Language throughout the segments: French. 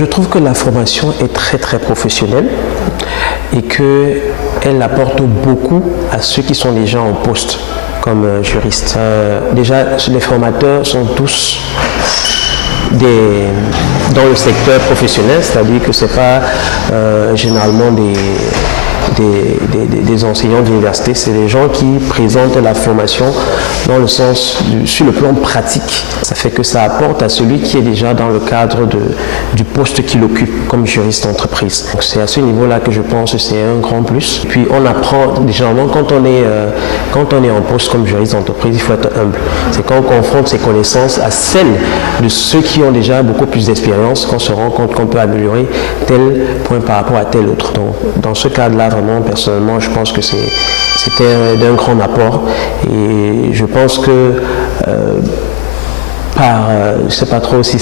Je trouve que la formation est très professionnelle et qu'elle apporte beaucoup à ceux qui sont déjà en poste comme juristes. Déjà, les formateurs sont tous dans le secteur professionnel, c'est-à-dire que ce n'est pas généralement des enseignants d'université, c'est des gens qui présentent la formation dans le sens sur le plan pratique. Ça fait que ça apporte à celui qui est déjà dans le cadre du poste qu'il occupe comme juriste d'entreprise. Donc c'est à ce niveau-là que je pense que c'est un grand plus. Puis on apprend, généralement quand on est en poste comme juriste d'entreprise, il faut être humble. C'est quand on confronte ses connaissances à celles de ceux qui ont déjà beaucoup plus d'expérience qu'on se rend compte qu'on peut améliorer tel point par rapport à tel autre. Donc dans ce cadre-là, vraiment, personnellement, je pense que c'était d'un grand apport et je pense que je ne sais pas trop si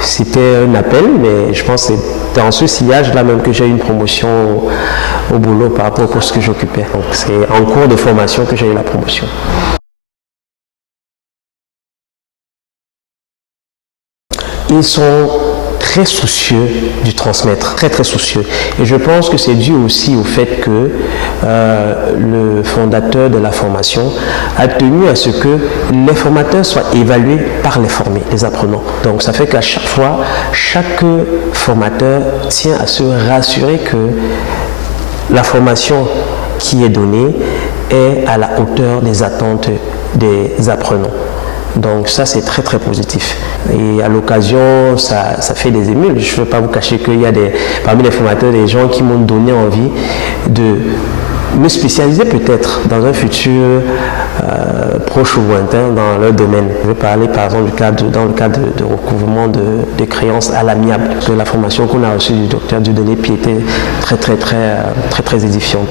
c'était un appel, mais je pense que c'est dans ce sillage-là même que j'ai eu une promotion au boulot par rapport au poste que j'occupais. Donc c'est en cours de formation que j'ai eu la promotion. Ils sont très soucieux du transmettre, très soucieux. Et je pense que c'est dû aussi au fait que le fondateur de la formation a tenu à ce que les formateurs soient évalués par les formés, les apprenants. Donc ça fait qu'à chaque fois, chaque formateur tient à se rassurer que la formation qui est donnée est à la hauteur des attentes des apprenants. Donc ça c'est très positif et à l'occasion ça fait des émules. Je ne vais pas vous cacher qu'il y a parmi les formateurs des gens qui m'ont donné envie de me spécialiser peut-être dans un futur proche ou lointain dans leur domaine. Je vais parler par exemple dans le cadre de recouvrement de créances à l'amiable, parce que la formation qu'on a reçue du docteur Dieudonné Pied était très édifiante.